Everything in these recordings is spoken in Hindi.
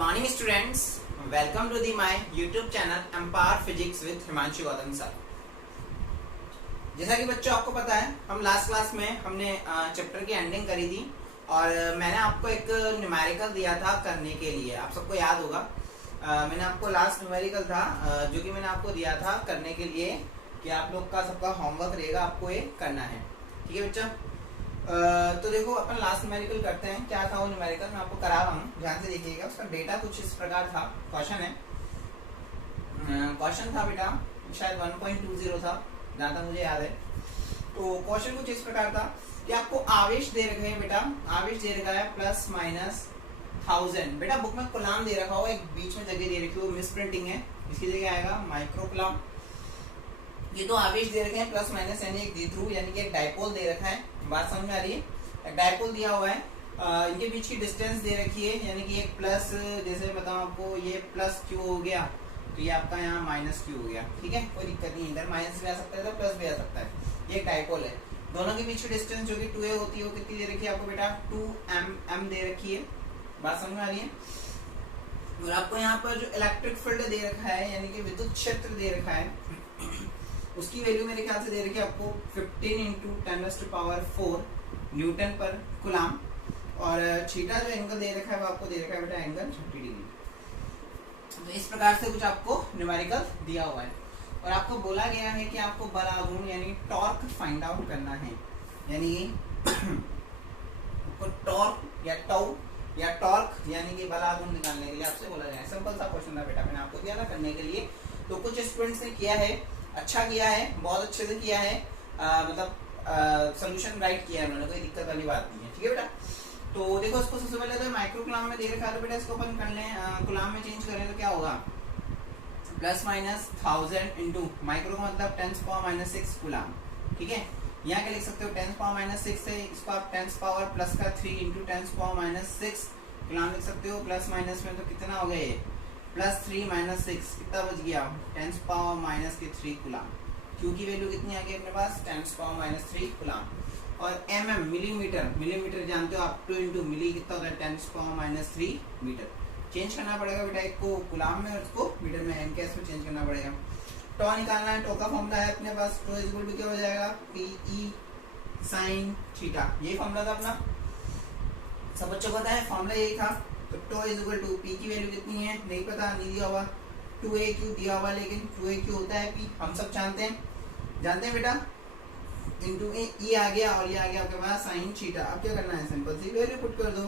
Morning students, welcome to the my YouTube channel empower physics with Himanshu Gautam sir. जैसा कि बच्चों आपको पता है, हम लास्ट क्लास में हमने चैप्टर की एंडिंग करी थी और मैंने आपको एक न्यूमेरिकल दिया था करने के लिए। आप सबको याद होगा, मैंने आपको लास्ट न्यूमेरिकल था जो कि मैंने आपको दिया था करने के लिए कि आप लोग का सबका होमवर्क रहेगा, आपको ये करना है। ठीक है बच्चा, तो देखो अपन लास्ट न्यूमेरिकल करते हैं। क्या था वो न्यूमेरिकल, मैं आपको करा रहा हूँ, ध्यान से देखिएगा। उसका डेटा कुछ इस प्रकार था। क्वेश्चन है, क्वेश्चन था बेटा शायद 1.20 था जहाँ तक मुझे याद है। तो क्वेश्चन कुछ इस प्रकार था कि आपको आवेश दे रखे हैं बेटा, आवेश दे रखा है प्लस माइनस 1000। बेटा बुक में कूलाम दे रखा होगा, एक बीच में जगह दे रखी हो, मिस प्रिंटिंग है, इसकी जगह आएगा माइक्रो कूलाम। ये तो आवेश दे रखे हैं प्लस माइनस यानी एक द्विध्रुव यानी कि एक डायपोल दे रखा है। बात समझ में आ रही है? एक डायपोल दिया हुआ है, इनके बीच की डिस्टेंस दे रखी है यानी कि एक प्लस, जैसे बताऊं आपको, ये प्लस क्यू हो गया तो ये आपका यहाँ माइनस क्यू हो गया। ठीक है, कोई दिक्कत नहीं, इधर माइनस भी आ सकता है तो प्लस भी आ सकता है। ये एक डायपोल है। दोनों के बीच की डिस्टेंस जो कि 2a होती है वो कितनी दे रखी है आपको बेटा? 2m दे रखी है। बात समझ में आ रही है? और आपको यहाँ पर जो इलेक्ट्रिक फील्ड दे रखा है यानी कि विद्युत क्षेत्र दे रखा है, उसकी वैल्यू मेरे ख्याल से दे रखी है आपको 15 × 10⁴ न्यूटन पर कूलाम। और थीटा जो एंगल दे रखा है वो आपको दे रखा है बेटा एंगल 30 डिग्री। तो इस प्रकार से कुछ आपको न्यूमेरिकल दिया हुआ है और आपको बोला गया है कि आपको बल आघूर्ण यानी टॉर्क फाइंड आउट करना है। यानी आपको टॉर्क या टाउ या टॉर्क यानी कि बल आघूर्ण निकालने के लिए आपसे बोला गया है। सिंपल सा क्वेश्चन था बेटा, मैंने आपको दिया था करने के लिए। तो कुछ स्टूडेंट्स ने किया है, अच्छा किया है, बहुत अच्छे से किया है, मतलब सोल्यूशन राइट किया है उन्होंने, कोई दिक्कत वाली बात नहीं है। ठीक है बेटा, तो देखो इसको सबसे पहले तो माइक्रो कूलाम में दे रखा है, तो बेटा इसको अपन कर लें, कूलाम में चेंज करें तो क्या होगा? प्लस माइनस 1000 इंटू माइक्रो का मतलब 10⁻⁻6 कूलाम। ठीक है, यहाँ क्या लिख सकते हो? 10⁻⁻6 है, इसको आप 10⁻+3 इंटू 10⁻⁻6 कूलाम लिख सकते हो। प्लस माइनस में तो कितना हो गया ये? +3 - 6 कितना बच गया? 10⁻³ कूलाम। क्यू की वैल्यू कितनी आ गई अपने पास? 10⁻³ कूलाम। और mm मिलीमीटर, मिलीमीटर जानते हो आप, 2 इंटू मिली कितना होता है? 10⁻³ मीटर। चेंज करना पड़ेगा बेटा, एक को कूलाम में और इसको मीटर में, एम कैस में चेंज करना पड़ेगा। टॉ निकालना है, टॉ का फॉर्मूला है अपने पास, टॉ इक्वल टू क्या हो जाएगा? PE sin theta. यही फॉर्मूला था अपना, सब बच्चों को पता है, फॉर्मूला यही था। तो टॉ इक्वल टू पी की वैल्यू कितनी है? नहीं पता, नहीं दिया हुआ। 2aq दिया हुआ, लेकिन 2aq होता है p, हम सब जानते हैं बेटा। इंटू e आ गया और ये आ गया आपके पास साइन थीटा। अब क्या करना है? सिंपल सी वैल्यू पुट कर दो।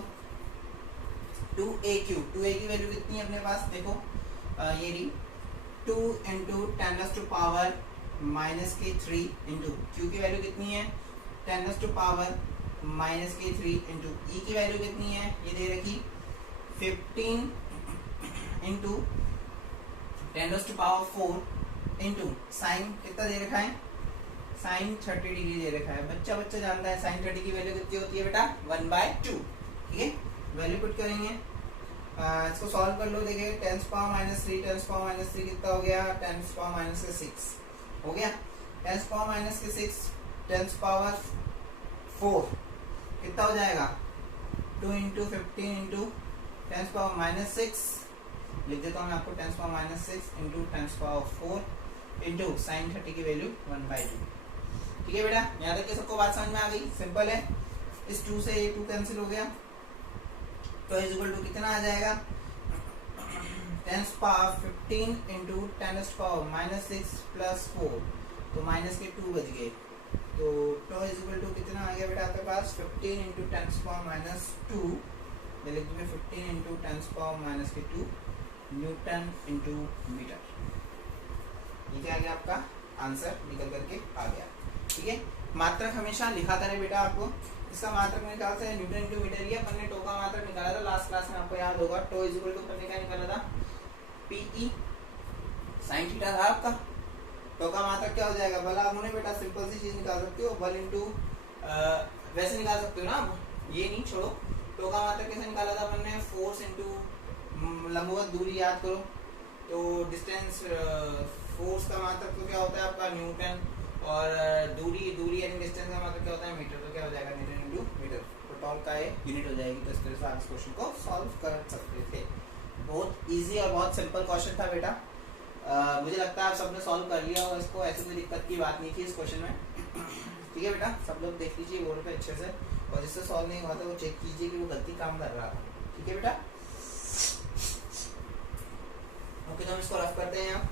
2aq की वैल्यू कितनी है अपने पास? देखो ये रही 2 इंटू 10⁻³ इंटू q की वैल्यू कितनी है? 10⁻³ इंटू e की वैल्यू कितनी है? ये दे रखी 15 इंटू 10⁻⁴ इंटू साइन कितना दे रखा है? साइन 30 डिग्री दे रखा है। बच्चा जानता है साइन 30 की वैल्यू कितनी होती है बेटा? 1/2। ठीक है, वैल्यू पुट करेंगे, इसको सॉल्व कर लो। देखिए 10⁻³ 10⁻³ कितना हो गया? 10⁻6 हो गया। 10⁻6 10⁻⁴ कितना हो जाएगा? 2 इंटू 15 इंटू 10⁻6 लिख देता हूँ मैं आपको, 10⁻6 इंटू 10⁻⁴ इंटू साइन 30 की वैल्यू 1/2। ठीक है बेटा, यहाँ तक के सबको बात समझ में आ गई? सिंपल है। इस 2 से ये 2 कैंसिल हो गया, तो इक्वल टू कितना आ जाएगा? 10⁻15 इंटू 10⁻6 प्लस 4, तो माइनस के 2 बच गए। तो टॉ इक्वल टू कितना आ गया बेटा आपके पास? 15 इंटू 10⁻², लिख दूंगे 15 इंटू 10⁻² न्यूटन इंटू मीटर। ये क्या आ गया? आपका आंसर निकल करके आ गया। ठीक है, मात्रक हमेशा लिखा करें बेटा। आपको इसका मात्रक मेरे ख्याल से न्यूटन इंटू मीटर ही है। अपन ने टो का मात्रक निकाला था लास्ट क्लास में, आपको याद होगा। टो इक्वल टू अपन ने क्या निकाला था? PE sin थीटा था आपका। टो का मात्रक क्या हो जाएगा? बल आघूर्ण बेटा, सिंपल सी चीज निकाल सकते हो, बल इंटू वैसे निकाल सकते हो ना, ये नहीं छोड़ो। टो का मात्रक कैसे निकाला था अपन ने? फोर्स इंटू लंबवत दूरी, याद करो। तो डिस्टेंस, फोर्स का मात्रक तो क्या होता है आपका? न्यूटन, और दूरी यानी डिस्टेंस का मात्रक क्या होता है? मीटर। तो क्या हो जाएगा? Newton into metre. तो टॉर्क का यूनिट हो जाएगी। तो इस तरह से आप इस क्वेश्चन को सॉल्व कर सकते थे। बहुत इजी और बहुत सिंपल क्वेश्चन था बेटा। मुझे लगता है आप सबने सॉल्व कर लिया होगा इसको, ऐसी कोई दिक्कत की बात नहीं थी इस क्वेश्चन में। ठीक है बेटा, सब लोग देख लीजिए बोर्ड पे अच्छे से, और जिससे सॉल्व नहीं हुआ था वो चेक कीजिए कि वो गलती काम कर रहा था। ठीक है बेटा, ओके तो हम इसको रफ करते हैं यहाँ।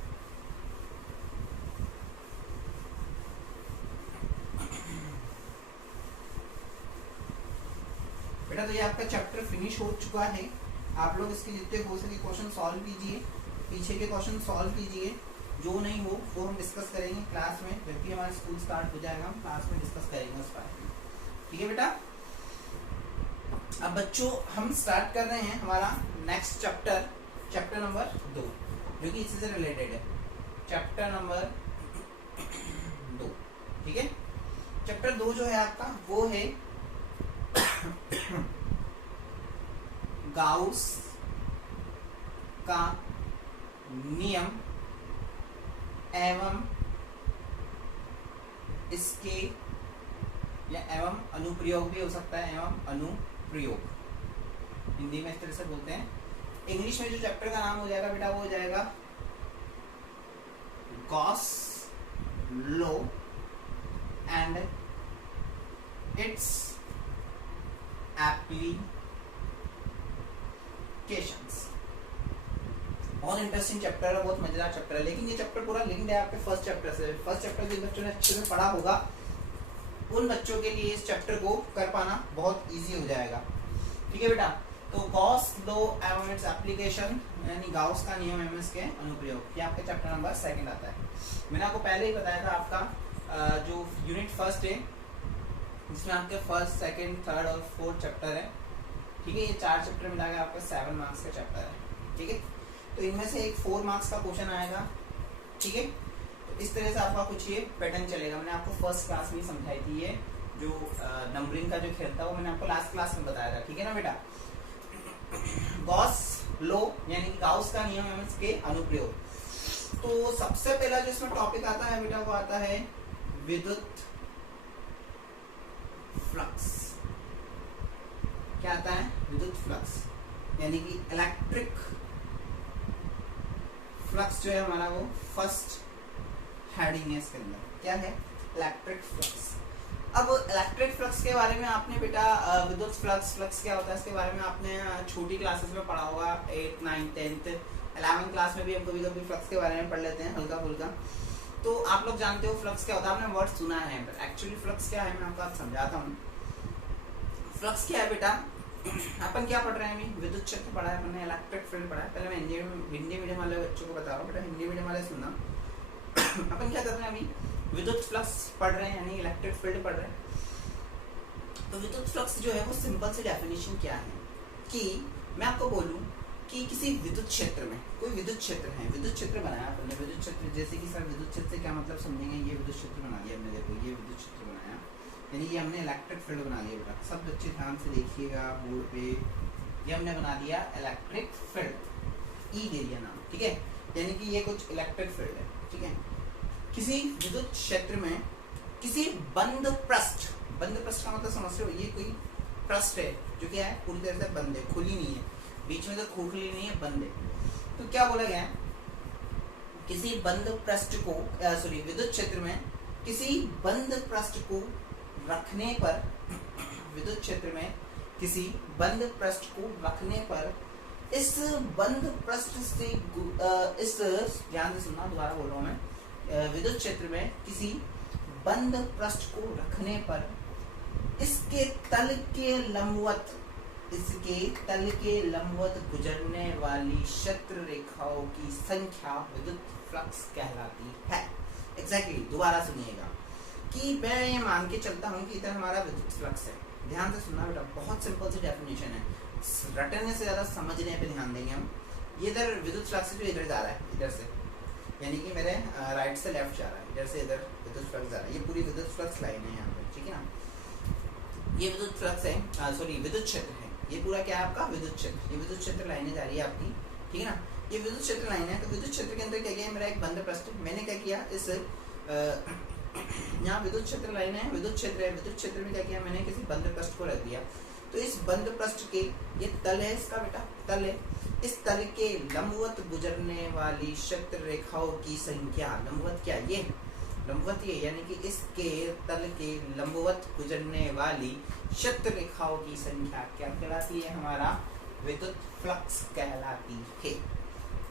बेटा तो ये आपका चैप्टर फिनिश हो चुका है। आप लोग इसके जितने हो सके क्वेश्चन सॉल्व कीजिए, पीछे के क्वेश्चन सॉल्व कीजिए, जो नहीं हो वो हम डिस्कस करेंगे क्लास में, जब भी हमारा स्कूल स्टार्ट हो जाएगा हम क्लास में डिस्कस करेंगे उस बारे में। ठीक है बेटा, अब बच्चों हम स्टार्ट कर रहे हैं हमारा नेक्स्ट चैप्टर, चैप्टर नंबर 2, जो कि इसी से रिलेटेड है, चैप्टर नंबर 2। ठीक है, चैप्टर 2 जो है आपका वो है गाउस का नियम एवं इसके, या एवं अनुप्रयोग भी हो सकता है, एवं अनुप्रयोग हिंदी में इस तरह से बोलते हैं। इंग्लिश में जो चैप्टर का नाम हो जाएगा बेटा वो हो जाएगा Gauss law and it's applications. बहुत इंटरेस्टिंग चैप्टर है, बहुत मजेदार चैप्टर है, लेकिन ये चैप्टर पूरा लिंक्ड है आपके फर्स्ट चैप्टर से। फर्स्ट चैप्टर जिन बच्चों ने अच्छे से पढ़ा होगा उन बच्चों के लिए इस चैप्टर को कर पाना बहुत इजी हो जाएगा। ठीक है बेटा, तो गॉस लॉ एवं इट्स एप्लीकेशन, यानी गाउस का नियम एवं इसके अनुप्रयोग, ये आपका चैप्टर नंबर 2 आता है। मैंने आपको पहले ही बताया था आपका जो यूनिट फर्स्ट है जिसमें आपके फर्स्ट, सेकंड, थर्ड और फोर्थ चैप्टर है। ठीक है, ये 4 चैप्टर मिला के आपका 7 मार्क्स का चैप्टर है। ठीक है, तो इनमें से एक 4 मार्क्स का क्वेश्चन आएगा। ठीक है, तो इस तरह से आपका कुछ ये पैटर्न चलेगा। मैंने आपको फर्स्ट क्लास में समझाई थी, ये जो नंबरिंग का जो खेल था वो मैंने आपको लास्ट क्लास में बताया था। ठीक है ना बेटा, गॉस लॉ यानी कि गाउस का नियम एवं इसके अनुप्रयोग। तो सबसे पहला जो इसमें टॉपिक आता है बेटा वो आता है विद्युत फ्लक्स। क्या आता है? विद्युत फ्लक्स, यानी कि इलेक्ट्रिक फ्लक्स जो है हमारा वो फर्स्ट हेडिंग है इसके अंदर। क्या है? Electric flux. अब इलेक्ट्रिक फ्लक्स के बारे में आपने बेटा विद्युत फ्लक्स क्या होता है इसके बारे में आपने छोटी क्लासेस में पढ़ा होगा, 8, 9, 10th, 11th क्लास में भी हम कभी कभी फ्लक्स के बारे में पढ़ लेते हैं हल्का फुल्का। तो आप लोग जानते हो फ्लक्स क्या होता है, आपने वर्ड सुना है, पर एक्चुअली फ्लक्स क्या है मैं आपको आज समझाता हूँ। फ्लक्स क्या है बेटा, अपन क्या पढ़ रहे हैं अभी? विद्युत क्षेत्र पढ़ा है अपने, इलेक्ट्रिक फील्ड पढ़ा है। पहले मैं हिंदी मीडियम वाले बच्चों को बता रहा हूँ बेटा, हिंदी मीडियम वाले सुनना। अपन क्या कर रहे हैं अभी? विद्युत फ्लक्स पढ़ रहे हैं, यानी इलेक्ट्रिक फील्ड पढ़ रहे हैं। तो विद्युत फ्लक्स जो है वो सिंपल सी डेफिनेशन क्या है कि मैं आपको बोलूं कि किसी विद्युत क्षेत्र में, कोई विद्युत क्षेत्र है, विद्युत क्षेत्र बनाया आपने, विद्युत क्षेत्र जैसे कि सर विद्युत क्षेत्र से क्या मतलब समझेंगे, ये विद्युत क्षेत्र बना दिया हमने, देखो ये विद्युत क्षेत्र बनाया, यानी ये हमने इलेक्ट्रिक फील्ड बना दिया बेटा। सब बच्चे ध्यान से देखिएगा बोर्ड पे, ये हमने बना दिया इलेक्ट्रिक फील्ड, ई दे दिया नाम। ठीक है, यानी कि ये कुछ इलेक्ट्रिक फील्ड है। ठीक है, किसी विद्युत क्षेत्र में किसी बंद पृष्ठ, बंद पृष्ठ का मतलब समझ रहे हो, ये कोई पृष्ठ है जो क्या है पूरी तरह से बंद है, खुली नहीं है, बीच में तो खोखली नहीं है, बंद है। तो क्या बोला गया है, किसी बंद पृष्ठ को विद्युत क्षेत्र में किसी बंद पृष्ठ को रखने पर, विद्युत क्षेत्र में किसी बंद पृष्ठ को रखने पर इस बंद पृष्ठ से इस, ध्यान से सुनना, दोबारा बोल रहा हूं मैं, विद्युत क्षेत्र में किसी बंद पृष्ठ को रखने पर इसके तल के लंबवत गुजरने वाली क्षेत्र रेखाओं की संख्या विद्युत फ्लक्स कहलाती है। एग्जैक्टली, दोबारा सुनिएगा कि मैं ये मान के चलता हूँ कि इधर हमारा विद्युत फ्लक्स है। ध्यान से सुनना बेटा, बहुत सिंपल सी डेफिनेशन है, रटने से ज्यादा समझने पे ध्यान देंगे हम। ये इधर विद्युत फ्लक्स जो इधर जा रहा है, इधर से, यानी कि मेरे राइट से लेफ्ट जा रहा है, इधर से इधर विद्युत फ्लक्स जा रहा है, ये पूरी विद्युत फ्लक्स लाइन है यहाँ पे। ठीक है ना, ये विद्युत फ्लक्स है, विद्युत क्षेत्र है, ये पूरा क्या है आपका विद्युत क्षेत्र, ये विद्युत क्षेत्र लाइनें जा रही है आपकी। ठीक है ना, ये विद्युत क्षेत्र लाइन है। तो विद्युत क्षेत्र के अंदर क्या किया, मेरा एक बंद पृष्ठ, मैंने क्या किया, इस यहाँ विद्युत क्षेत्र लाइन है, विद्युत क्षेत्र है, विद्युत क्षेत्र में क्या किया, मैंने किसी बंद पृष्ठ को रख दिया। तो इस बंद पृष्ठ के ये तल है, इसका बेटा तल है, इस तल के लंबवत गुजरने वाली क्षैत्र रेखाओं की संख्या, लंबवत क्या ये, लंबवत ये यानी कि इसके तल के लंबवत गुजरने वाली क्षैत्र रेखाओं की संख्या क्या कहलाती है, हमारा विद्युत फ्लक्स कहलाती है।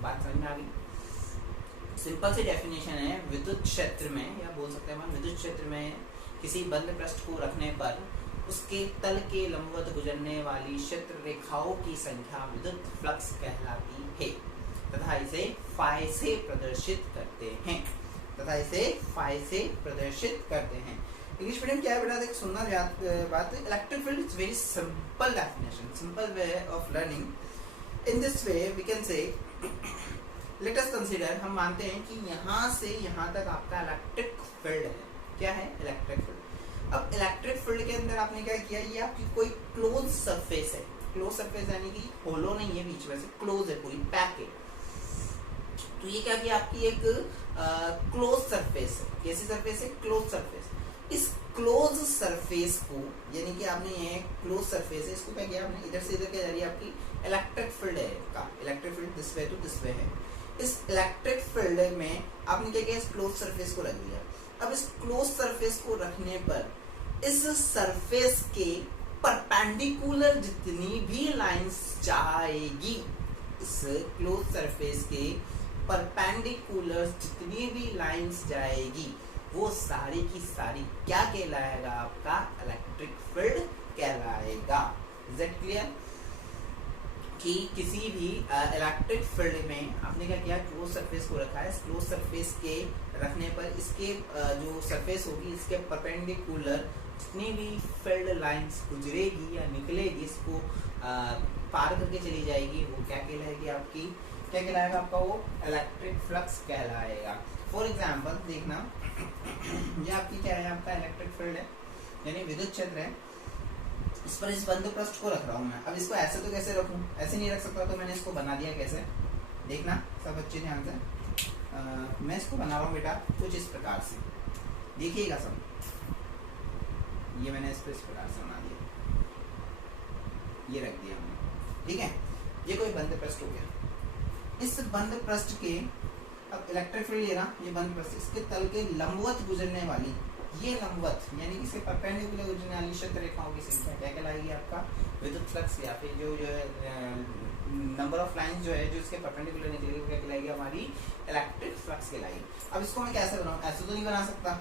बात समझ में आ गई। सिंपल सी डेफिनेशन है, विद्युत क्षेत्र में, या बोल सकते हैं विद्युत क्षेत्र में किसी बंद पृष्ठ को रखने पर उसके तल के लंबवत गुजरने वाली क्षेत्र रेखाओं की संख्या विद्युत फ्लक्स कहलाती है तथा इसे फाई से प्रदर्शित करते हैं, तथा इसे फाई से प्रदर्शित करते हैं। इंग्लिश मीडियम क्या है बेटा, देख सुनना बात। Electric field is very simple definition, simple way of learning. In this way we can say, let us consider, हम मानते हैं कि यहाँ से यहाँ तक आपका इलेक्ट्रिक फील्ड है। क्या है, इलेक्ट्रिक फील्ड। अब इलेक्ट्रिक फील्ड के अंदर आपने क्या किया, ये आपकी कोई क्लोज सरफेस है, क्लोज सरफेस यानी कि होलो नहीं है बीच में से, क्लोज है, पूरी पैक है। तो ये क्या किया, आपकी एक क्लोज सरफेस है। कैसी सरफेस है, क्लोज सरफेस। इस क्लोज सरफेस को, यानी कि आपने ये क्लोज सरफेस है, इसको क्या किया आपने, इधर से इधर क्या जा रही है आपकी इलेक्ट्रिक फील्ड है का, electric field this way to this way है। इस इलेक्ट्रिक फील्ड में आपने क्या किया, इस क्लोज सरफेस को रख दिया। अब इस क्लोज सरफेस को रखने पर इस सरफेस के परपेंडिकुलर जितनी भी लाइंस जाएगी, इस क्लोज सरफेस के परपेंडिकुलर जितनी भी लाइंस जाएगी, वो सारी की सारी क्या कहलाएगा, आपका इलेक्ट्रिक फील्ड कहलाएगा। इज इट क्लियर कि किसी भी इलेक्ट्रिक फील्ड में आपने क्या किया, क्लोज सरफेस को रखा है। इस क्लोज सरफेस के रखने पर इसके जो सरफेस होगी, इसके परपेंडिकुलर जितनी भी फील्ड लाइंस गुजरेगी या निकलेगी, इसको पार करके चली जाएगी, वो क्या कहलाएगी आपकी, क्या कहलाएगा आपका, वो इलेक्ट्रिक फ्लक्स कहलाएगा। फॉर एग्जाम्पल देखना, ये आपकी क्या है, आपका इलेक्ट्रिक फील्ड है यानी विद्युत क्षेत्र है। इस पर इस बंद पृष्ठ को रख रहा हूँ मैं। अब इसको ऐसे तो कैसे रखूँ, ऐसे नहीं रख सकता, तो मैंने इसको बना दिया कैसे, देखना सब अच्छे ध्यान से। मैं इसको बना रहा हूँ बेटा कुछ इस प्रकार से, देखिएगा सब। ये मैंने इसको इस प्रकार से बना दिया, ये रख दिया हमने, ठीक है। ये कोई बंद पृष्ठ हो गया। इस बंद पृष्ठ के, अब इलेक्ट्रिक फील्ड ये रहा, ये बंद पृष्ठ, इसके तल के लंबवत गुजरने वाली, ये लंबवत यानी कि इसके परपेंडिकुलर गुजरने वाली क्षैत्र रेखाओं की संख्या क्या कहलाएगी, आपका विद्युत फ्लक्स, या फिर जो है नंबर ऑफ लाइंस जो है जो इसके परपेंडिकुलर निकलेगी, क्या कहलाएगी, हमारी इलेक्ट्रिक फ्लक्स कहलाएगी। अब इसको मैं कैसे बनाऊं, ऐसे तो नहीं बना सकता।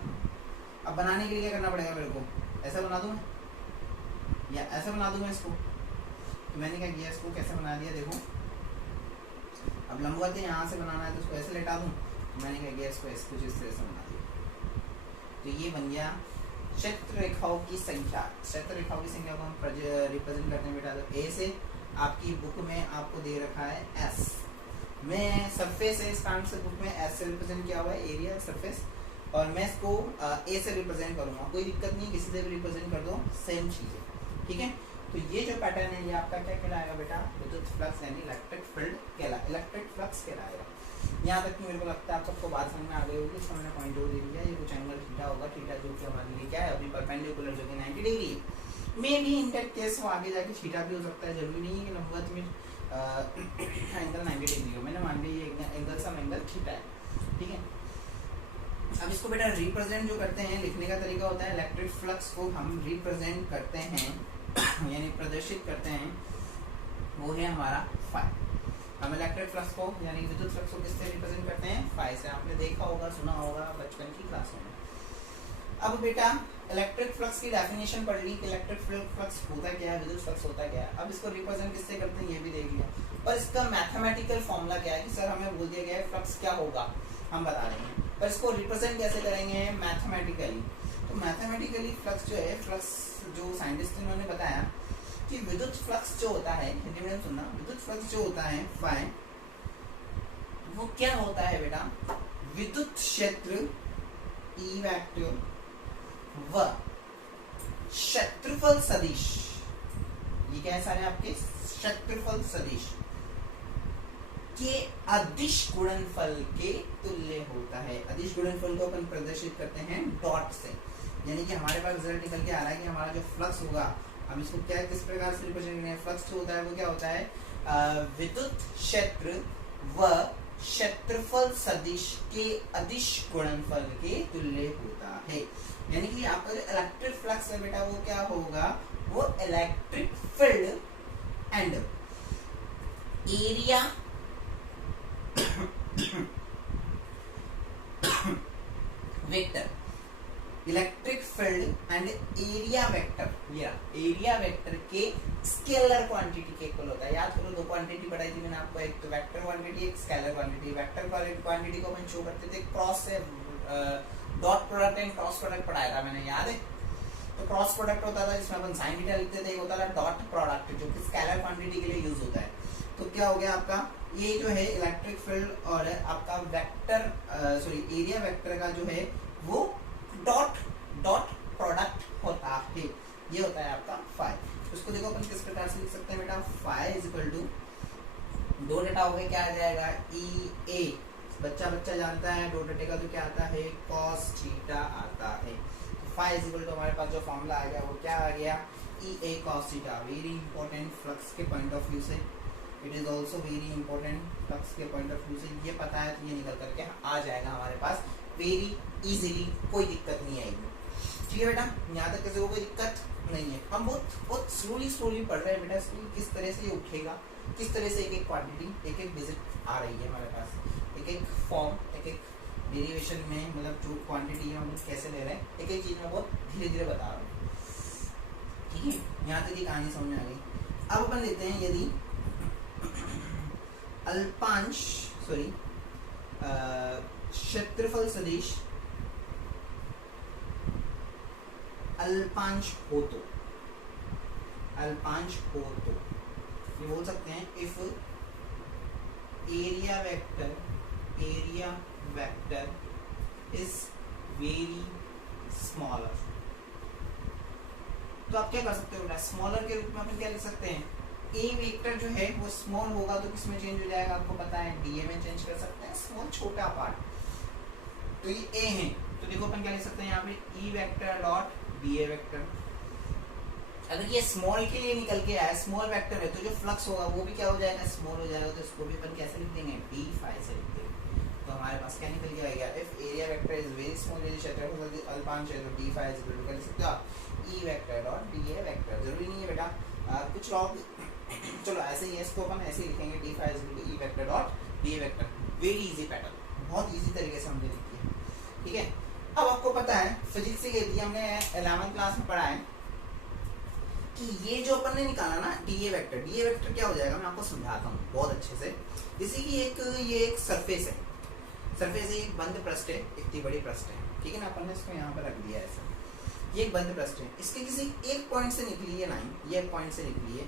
अब बनाने के लिए क्या करना पड़ेगा मेरे को, ऐसा बना दूं या ऐसा बना दूं मैं इसको। तो मैंने क्या किया, इसको कैसे बना दिया, देखो। अब लंबवत है, यहाँ से बनाना है तो इसको ऐसे लेटा दूं। मैंने क्या किया, इसको कुछ इस तरह से बना दिया। तो ये बन गया क्षेत्र रेखाओं की संख्या। क्षेत्र रेखाओं की संख्या को हम रिप्रेजेंट करते हैं बेटा, तो ए से आपकी बुक में आपको दे रखा है एस, मैं सरफेस है, इस कारण से बुक में एस से रिप्रेजेंट किया हुआ है, एरिया सरफेस, और मैं इसको ए से रिप्रेजेंट करूंगा। कोई दिक्कत नहीं, किसी से भी रिप्रेजेंट कर दो, सेम चीज है, ठीक है। तो ये जो पैटर्न है, ये आपका क्या कहलाएगा बेटा, विद्युत फ्लक्स यानी इलेक्ट्रिक फील्ड कहलाएगा, इलेक्ट्रिक फ्लक्स कहलाएगा। यहाँ तक कि मेरे को लगता है आप सबको बात समझ में आ गई होगी। इसका मैंने पॉइंट दे दिया, ये कुछ एंगल थीटा होगा, थीटा जो कि हमारे लिए क्या है, अभी परपेंडिकुलर जो कि 90 डिग्री है। मे भी इन दैट केस वो आगे जाके थीटा भी हो सकता है, जरूरी नहीं है कि लंबवत में एंगल 90 डिग्री हो। मैंने मान लिया ये एंगल सम एंगल थीटा है, ठीक है। अब इसको बेटा रिप्रेजेंट जो करते हैं, लिखने का तरीका होता है, इलेक्ट्रिक फ्लक्स को हम रिप्रेजेंट करते हैं यानी प्रदर्शित करते हैं, वो है हमारा फाई। हम इलेक्ट्रिक फ्लक्स को यानी विद्युत फ्लक्स को किससे रिप्रेजेंट करते हैं, फाई से। आपने देखा होगा, सुना होगा बचपन की क्लासों में। अब बेटा इलेक्ट्रिक फ्लक्स की डेफिनेशन पढ़ ली कि इलेक्ट्रिक फ्लक्स होता क्या है, विद्युत फ्लक्स होता क्या है। अब इसको रिप्रेजेंट किससे करते हैं, ये भी देख लिया। और इसका मैथमेटिकल फॉर्मूला क्या है कि सर हमें बोल दिया गया है फ्लक्स क्या होगा, हम बता रहे हैं, पर इसको रिप्रेजेंट कैसे करेंगे, मैथमेटिकली। तो मैथमेटिकली फ्लक्स जो है, फ्लक्स जो साइंटिस्ट ने बताया कि विद्युत फ्लक्स जो होता है, हिंदी में सुनना, विद्युत फ्लक्स जो होता है फाई, वो क्या होता है बेटा, विद्युत क्षेत्र ई वेक्टर व क्षेत्रफल सदिश, ये क्या है सारे आपके क्षेत्रफल सदिश के अदिश गुणनफल के तुल्य होता है। अदिश गुणनफल को अपन प्रदर्शित करते हैं डॉट से, यानी कि हमारे पास रिजल्ट निकल के आ रहा है कि हमारा जो फ्लक्स होगा हम इसको क्या किस प्रकार से रिप्रेजेंट करेंगे, फ्लक्स जो होता है वो क्या होता है, विद्युत क्षेत्र व क्षेत्रफल सदिश के अदिश गुणनफल के तुल्य होता है। यानी कि आपका जो इलेक्ट्रिक फ्लक्स है बेटा वो क्या होगा, वो electric field and area vector, electric field and area vector, area vector के स्केलर क्वांटिटी के इक्वल होता है। याद करो दो क्वांटिटी पढ़ाई थी मैंने आपको, एक तो वेक्टर क्वांटिटी, एक स्केलर क्वांटिटी। वेक्टर क्वांटिटी को अपन शो करते थे क्रॉस से, dot product and cross product पढ़ाया था मैंने, याद है। तो क्रॉस प्रोडक्ट होता था जिसमें अपन साइन थीटा लिखते थे, होता था डॉट प्रोडक्ट जो कि स्केलर क्वांटिटी के लिए यूज होता है। तो क्या हो गया आपका, ये जो है इलेक्ट्रिक फील्ड और आपका वेक्टर एरिया वेक्टर का जो है वो डॉट प्रोडक्ट होता है। ये होता है आपका फाई। उसको देखो अपन किस प्रकार से लिख सकते हैं बेटा, फाई इज इक्वल टू, दो डेटा हो गए, क्या आ जाएगा, ई ए, बच्चा जानता है दो डेटे का तो क्या आता है, कॉस थीटा आता है। फाई इज इक्वल टू हमारे पास जो फॉर्मूला आ गया वो क्या आ गया, E A cos theta. Very important flux के पॉइंट ऑफ व्यू से, it is also very important flux के पॉइंट ऑफ व्यू से। ये पता है तो ये निकल करके आ जाएगा हमारे पास वेरी इजीली, कोई दिक्कत नहीं आएगी। ठीक है बेटा, यहाँ तक किसी को कोई दिक्कत नहीं है। हम बहुत स्लोली पढ़ रहे हैं बेटा, किस तरह से ये उठेगा, किस तरह से एक क्वांटिटी एक विजिट आ रही है हमारे पास, एक फॉर्म, एक डेरिवेशन में, मतलब जो क्वांटिटी है हम कैसे ले रहे हैं, एक चीज में बहुत धीरे बता रहा हूँ। ठीक है, यहाँ तक ये कहानी समझ में आ गई। अब अपन लेते हैं यदि अल्पांश क्षेत्रफल सदिश अल्पांश हो तो ये बोल सकते हैं, if area vector is very smaller. तो आप क्या कर सकते हो, स्मॉलर के रूप में अपन क्या लिख सकते हैं, ए वेक्टर जो है वो स्मॉल होगा तो किसमें चेंज हो जाएगा, आपको पता है डीए में चेंज कर सकते हैं, स्मॉल छोटा पार्ट। तो ये ए है, तो देखो अपन क्या लिख सकते हैं यहाँ पे, ई वेक्टर डॉट डीए वेक्टर। अगर ये स्मॉल के लिए निकल के आया, स्मॉल वेक्टर है, तो जो फ्लक्स होगा वो भी क्या हो जाएगा, स्मॉल हो जाएगा। तो इसको भी अपन कैसे लिख देंगे, डी फाई से लिख देंगे। तो हमारे पास क्या निकल के आएगा, if area vector is very small, यदि क्षेत्रफल अल्पांश है तो d phi is equal to, कर सकते हो आप E vector dot d A vector. जरूरी नहीं है बेटा, कुछ लोग चलो ऐसे ही है, इसको अपन ऐसे ही लिखेंगे, d phi is equal to E vector dot d A vector. Very easy pattern, बहुत इजी तरीके से हमने लिखी है। ठीक है, अब आपको पता है फिजिक्स से कहती है, हमने 11th क्लास में पढ़ा है कि ये जो अपन ने निकाला ना डीए वेक्टर क्या हो जाएगा, मैं आपको समझाता हूँ बहुत अच्छे से। जैसे कि ये एक सरफेस है, एक बंद पृष्ठ है, इतनी बड़ी पृष्ठ है, ठीक है ना, अपन ने इसको यहाँ पर रख दिया ऐसा, ये एक बंद पृष्ठ है, इसके किसी एक पॉइंट से निकली है लाइन, ये एक पॉइंट से निकली है,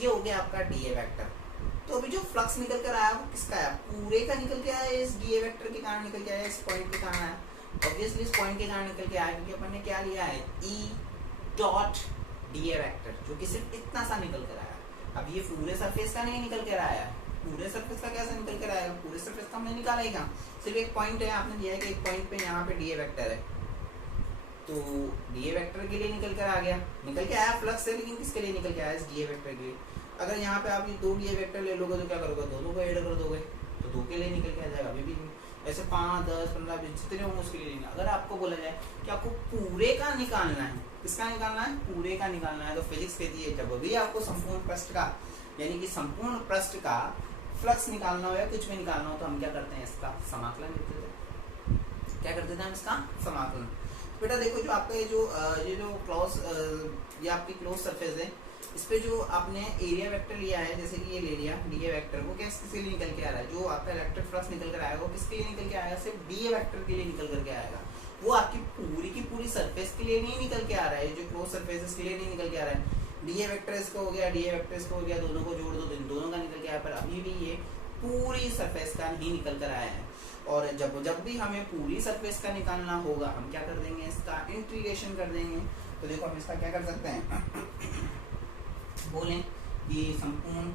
ये हो गया आपका डीए वेक्टर। तो अभी जो फ्लक्स निकल कर आया वो किसका है, पूरे का निकल के आया, इस डीए वेक्टर के कारण निकल के आया, इस पॉइंट के कारण आया, ऑब्वियसली इस पॉइंट के कारण निकल के आया, क्योंकि अपन ने क्या लिया है, ई डॉट डीए वेक्टर, जो कि सिर्फ इतना सा निकल कर आया। अब ये पूरे सरफेस का नहीं निकल कर आया, पूरे सरफेस का कैसे निकल कर आएगा, पूरे सरफेस का हमने निकाला ही कहाँ, सिर्फ एक पॉइंट है, आपने दिया है कि एक पॉइंट पे यहाँ पे डीए वेक्टर है, तो डीए वेक्टर के लिए निकल कर आ गया, निकल के आया फ्लक्स से, लेकिन किसके लिए निकल के आया, इस डीए वेक्टर के लिए। अगर यहाँ पे आप ये दो डीए वेक्टर ले लोगे तो क्या करोगे, दोनों को ऐड कर दोगे तो दो के लिए निकल के आ जाएगा। अभी भी ऐसे 5, 10, 15, 20 जितने होंगे उसके लिए निकाल। अगर आपको बोला जाए कि आपको पूरे का निकालना है, किसका निकालना है, पूरे का निकालना है, तो फिजिक्स कहती है जब भी आपको संपूर्ण पृष्ठ का, यानी कि संपूर्ण पृष्ठ का फ्लक्स निकालना हो या कुछ भी निकालना हो, तो हम क्या करते हैं, इसका समाकलन करते थे। क्या करते थे हम, इसका समाकलन। बेटा देखो, जो आपका ये जो क्लोज, ये आपकी क्लोज सरफेस है, इस पे जो आपने एरिया वेक्टर लिया है, जैसे कि ये ले लिया डीए वेक्टर, वो किसके लिए निकल के आ रहा है, जो आपका इलेक्ट्रिक फ्लक्स निकल कर आएगा वो किसके लिए निकल के आएगा, सिर्फ डीए वेक्टर के लिए निकल करके आएगा। वो आपकी पूरी की पूरी सरफेस के लिए नहीं निकल के आ रहा है, जो क्लोज सरफेस के लिए नहीं निकल के आ रहा है। डीए वेक्टर इसको हो गया, डीए वेक्टर इसको हो गया, दोनों को जोड़ दो तो इन दोनों का निकल के आया, पर अभी भी ये पूरी सरफेस का नहीं निकल कर आया है। और जब भी हमें पूरी सरफेस का niकालना होगा, हम क्या कर देंगे, इसका इंटीग्रेशन कर देंगे। तो देखो हम इसका क्या कर सकते हैं, बोलें कि संपूर्ण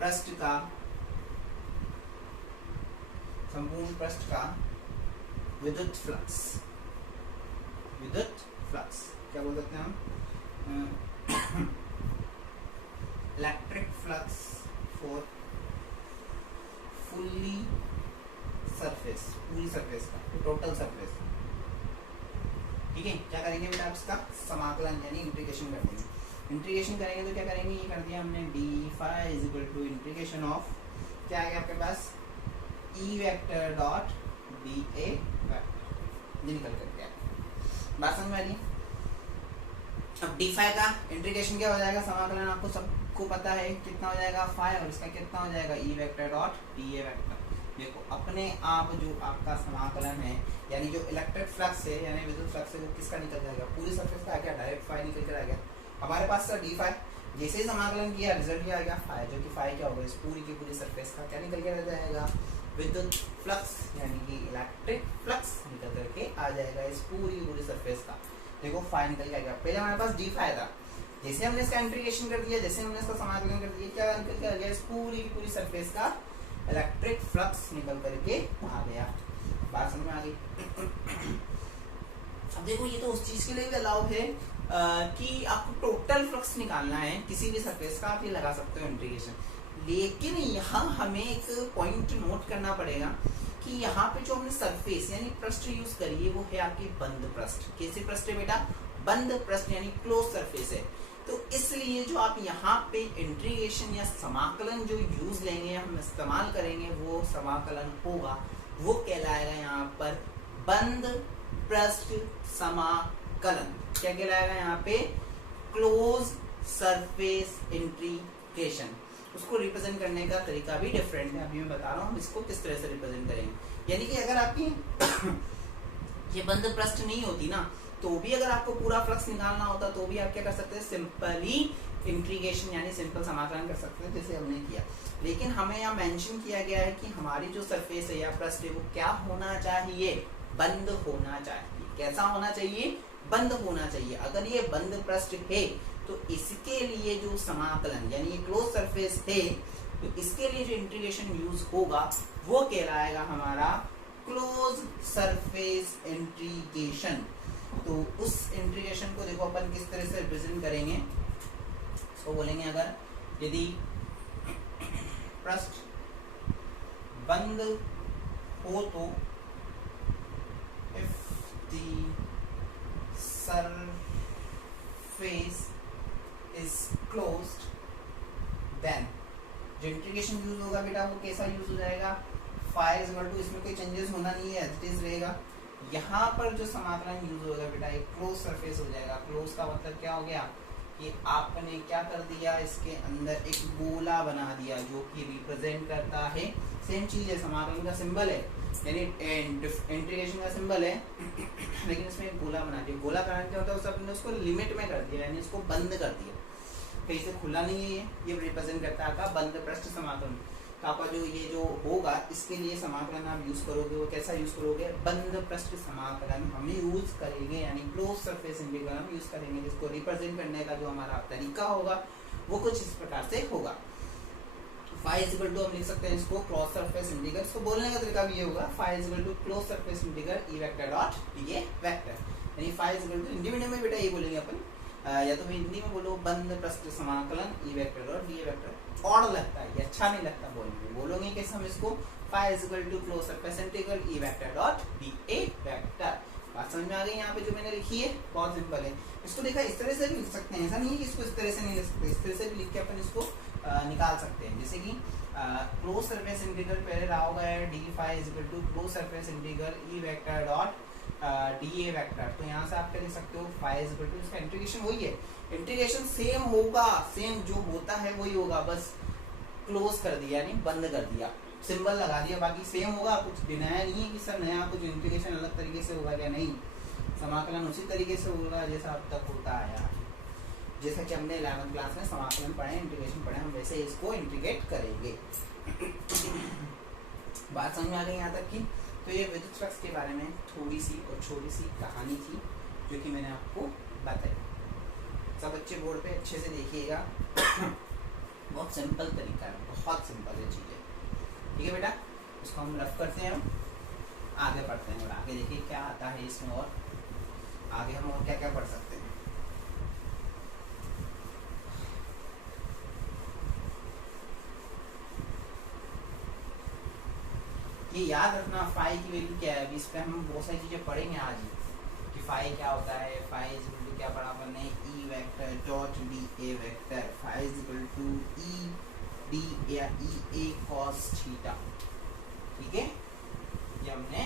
पृष्ठ का विद्युत फ्लक्स क्या बोल सकते हैं हम, electric flux for fully surface, पूरी सरफेस का, टोटल सरफेस। ठीक है, क्या करेंगे बेटा आप इसका समाकलन यानी इंटीग्रेशन कर देंगे। इंटीग्रेशन करेंगे तो क्या करेंगे, ये कर दिया हमने d phi is equal to integration of, क्या आ गया आपके पास, E vector dot d A vector, ये निकल कर गया। बात समझ में आ रही है। अब डी फाई का इंटीग्रेशन क्या हो जाएगा, समाकलन आपको सबको पता है कितना हो जाएगा फाई, और इसका कितना हो जाएगा ई vector dot d A vector. देखो अपने आप जो आपका समाकलन है यानी जो इलेक्ट्रिक फ्लक्स है यानी विद्युत फ्लक्स है वो किसका निकल जाएगा, पूरी सरफेस का आ गया, डायरेक्ट फाई निकल कर आ गया हमारे पास डी फाई। जैसे ही समाकलन किया रिजल्ट क्या आ गया फाई, जो कि फाई क्या होगा, इस पूरी की पूरी सरफेस का क्या निकल के आ जाएगा, विद्युत फ्लक्स यानी कि इलेक्ट्रिक फ्लक्स निकल करके आ जाएगा इस पूरी की पूरी सरफेस का। देखो फाई निकल के आ गया। पहले हमारे पास डी फाई था, जैसे हमने इसका इंटीग्रेशन कर दिया, जैसे हमने इसका समाकलन कर दिया, क्या निकल के आ गया, इस पूरी की पूरी सरफेस का इलेक्ट्रिक फ्लक्स निकल करके आ गया। बात समझ में आ गई। अब देखो ये तो उस चीज के लिए भी अलाउ है कि आपको टोटल फ्लक्स निकालना है किसी भी सरफेस का, आप ये लगा सकते हो इंटीग्रेशन। लेकिन यहाँ हमें एक पॉइंट नोट करना पड़ेगा कि यहाँ पे जो हमने सरफेस यानी पृष्ठ यूज करी है वो है आपकी बंद पृष्ठ। कैसे पृष्ठ है बेटा, बंद पृष्ठ यानी क्लोज सरफेस है। तो इसलिए जो आप यहाँ पे इंटीग्रेशन या समाकलन जो यूज लेंगे, हम इस्तेमाल करेंगे, वो समाकलन होगा, वो कहलाएगा यहाँ पर बंद पृष्ठ समाकलन। क्या कहलाएगा यहाँ पे, क्लोज सरफेस इंटीग्रेशन। उसको रिप्रेजेंट करने का तरीका भी डिफरेंट है, अभी मैं बता रहा हूँ हम इसको किस तरह से रिप्रेजेंट करेंगे। यानी कि अगर आपकी ये बंद पृष्ठ नहीं होती ना, तो भी अगर आपको पूरा फ्लक्स निकालना होता तो भी आप क्या कर सकते हैं, सिंपली इंटीग्रेशन यानी सिंपल समाकलन कर सकते हैं जैसे हमने किया। लेकिन हमें यहाँ मेंशन किया गया है कि हमारी जो सरफेस है या पृष्ठ है वो क्या होना चाहिए, बंद होना चाहिए। कैसा होना चाहिए, बंद होना चाहिए। अगर ये बंद पृष्ठ है तो इसके लिए जो समाकलन यानी ये क्लोज सरफेस है तो इसके लिए जो इंटीग्रेशन यूज होगा वो कहलाएगा हमारा क्लोज सरफेस इंटीग्रेशन। तो उस इंटीग्रेशन को देखो अपन किस तरह से रिप्रेजेंट करेंगे, इसको बोलेंगे अगर यदि पृष्ठ बंद हो तो if the surface is closed then जो इंटीग्रेशन यूज होगा बेटा वो कैसा यूज हो जाएगा, फाई इज इक्वल टू, इसमें कोई चेंजेस होना नहीं है, एज इट इज रहेगा। यहाँ पर जो समाकलन यूज होगा बेटा एक क्लोज सरफेस हो जाएगा। क्लोज का मतलब क्या हो गया कि आपने क्या कर दिया, इसके अंदर एक गोला बना दिया जो कि रिप्रेजेंट करता है, सेम चीज है, समाकलन का सिंबल है यानी इंटीग्रेशन का सिंबल है लेकिन इसमें एक गोला बना दिया। गोला कारण क्या होता है, उसने उसको लिमिट में कर दिया यानी इसको बंद कर दिया, कहीं से खुला नहीं है ये रिप्रेजेंट करता है आपका बंद पृष्ठ समाकलन। तो आपका जो ये जो होगा इसके लिए समाकलन आप यूज करोगे वो कैसा यूज करोगे, बंद पृष्ठ समाकलन हम यूज करेंगे यानी क्लोज सरफेस इंटीग्रल हम यूज करेंगे, जिसको रिप्रेजेंट करने का जो हमारा तरीका होगा वो कुछ इस प्रकार से होगा। फाई इज इक्वल टू हम लिख सकते हैं इसको क्लोज सरफेस इंटीग्रल, इसको बोलने का तरीका भी ये होगा, phi is equal to close surface integral E vector dot d A vector. यानी phi is equal to Hindi medium में बेटा ये बोलेंगे अपन, या तो हिंदी में बोलो बंद पृष्ठ समाकलन ई vector dot d A vector. Odd लगता है ये, अच्छा नहीं लगता बोलने, बोलोगे कैसे हम इसको, phi is equal to close surface integral E vector dot d A vector. बात समझ में आ गई। यहाँ पे जो मैंने लिखी है बहुत सिंपल है, इसको देखा इस तरह से भी लिख सकते हैं, ऐसा नहीं है कि इसको इस तरह से नहीं लिख सकते, इस तरह से भी लिख के अपन इसको निकाल सकते हैं। जैसे कि क्लोज सरफेस इंटीग्रल पहले रहा होगा d phi is equal to close surface integral E vector dot d A vector. तो यहाँ से आप क्या लिख सकते हो, फाई इज इक्वल टू, इसका इंटीग्रेशन वही है, इंटीग्रेशन सेम होगा, सेम जो होता है वही होगा, बस क्लोज कर दिया यानी बंद कर दिया, सिंबल लगा दिया, बाकी सेम होगा। कुछ डिनाया नहीं है कि सर नया कुछ इंटीग्रेशन अलग तरीके से होगा क्या, नहीं, समाकलन उसी तरीके से होगा जैसा अब तक होता आया है। जैसा कि हमने 11th क्लास में समाकलन पढ़े, इंटीग्रेशन पढ़े, हम वैसे इसको इंटीग्रेट करेंगे। बात समझ में आ गई यहाँ तक की। तो ये विद्युत फ्लक्स के बारे में थोड़ी सी और छोटी सी कहानी थी जो कि मैंने आपको बताई। सब बच्चे बोर्ड पे अच्छे से देखिएगा बहुत सिंपल तरीका है, बहुत सिंपल है चीज़ें, ठीक है बेटा। इसको हम रफ करते हैं, आगे पढ़ते हैं और आगे देखिए क्या आता है इसमें, और आगे हम और क्या क्या पढ़ सकते हैं। याद रखना फाई की वैल्यू क्या है। अभी इस पे हम बहुत सारी चीजें पढ़ेंगे आज ही कि फाई क्या होता है। फाई इज इक्वल टू क्या पढ़ा अपन ने, E vector dot d A vector. Phi is equal to E d या ई ए कॉस थीटा। ठीक है, ये हमने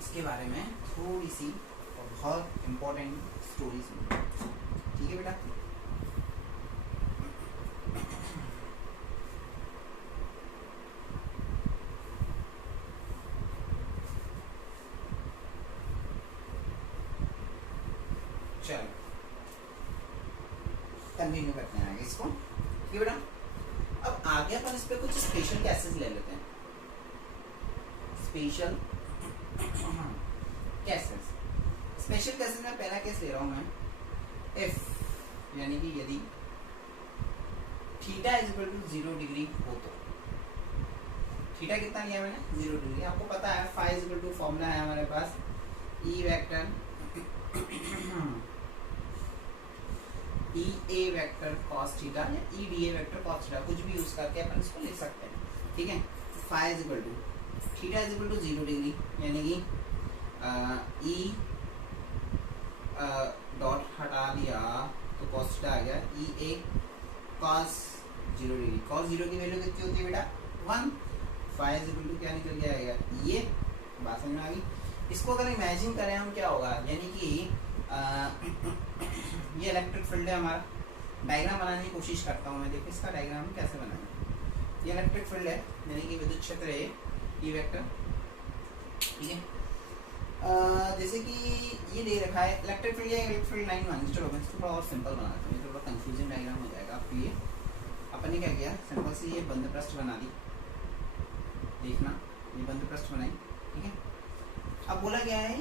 इसके बारे में थोड़ी सी और बहुत इंपॉर्टेंट स्टोरी सुनी। ठीक है बेटा, चलो कंटिन्यू करते हैं आगे इसको। ठीक है बेटा, अब आगे अपन इस पे कुछ स्पेशल केसेस ले लेते हैं। स्पेशल केसेस, स्पेशल केसेस में पहला केस ले रहा हूं मैं, इफ यानी कि यदि theta is equal to 0 degree हो तो। थीटा कितना लिया मैंने, 0 डिग्री। आपको पता है phi is equal to formula है हमारे पास E vector E A vector cos theta या E d A vector cos theta, कुछ भी यूज करके अपन इसको लिख सकते हैं। ठीक है, phi is equal to theta is equal to 0 degree यानी कि ई डॉट हटा दिया तो कॉस थीटा आ गया E A cos 0 degree. Cos 0 की वैल्यू कितनी होती है बेटा, 1। फाई इज इक्वल टू क्या निकल के आएगा, ये बात समझ में आ गई। इसको अगर इमेजिन करें हम क्या होगा, यानी कि ये इलेक्ट्रिक फील्ड है हमारा। डायग्राम बनाने की कोशिश करता हूँ मैं, देखो इसका डायग्राम कैसे बनाएंगे। ये इलेक्ट्रिक फील्ड है यानी कि विद्युत क्षेत्र है ये वेक्टर। ठीक है, जैसे कि ये दे रखा है इलेक्ट्रिक फील्ड या इलेक्ट्रिक फील्ड लाइन मान। चलो मैं इसको थोड़ा और सिंपल बनाता हूँ, थोड़ा कंफ्यूजन डायग्राम हो जाएगा आपके लिए। अपन ने क्या किया, सिंपल से ये बंद पृष्ठ बना दी। देखना ये बंद पृष्ठ बनाई। ठीक है, अब बोला गया है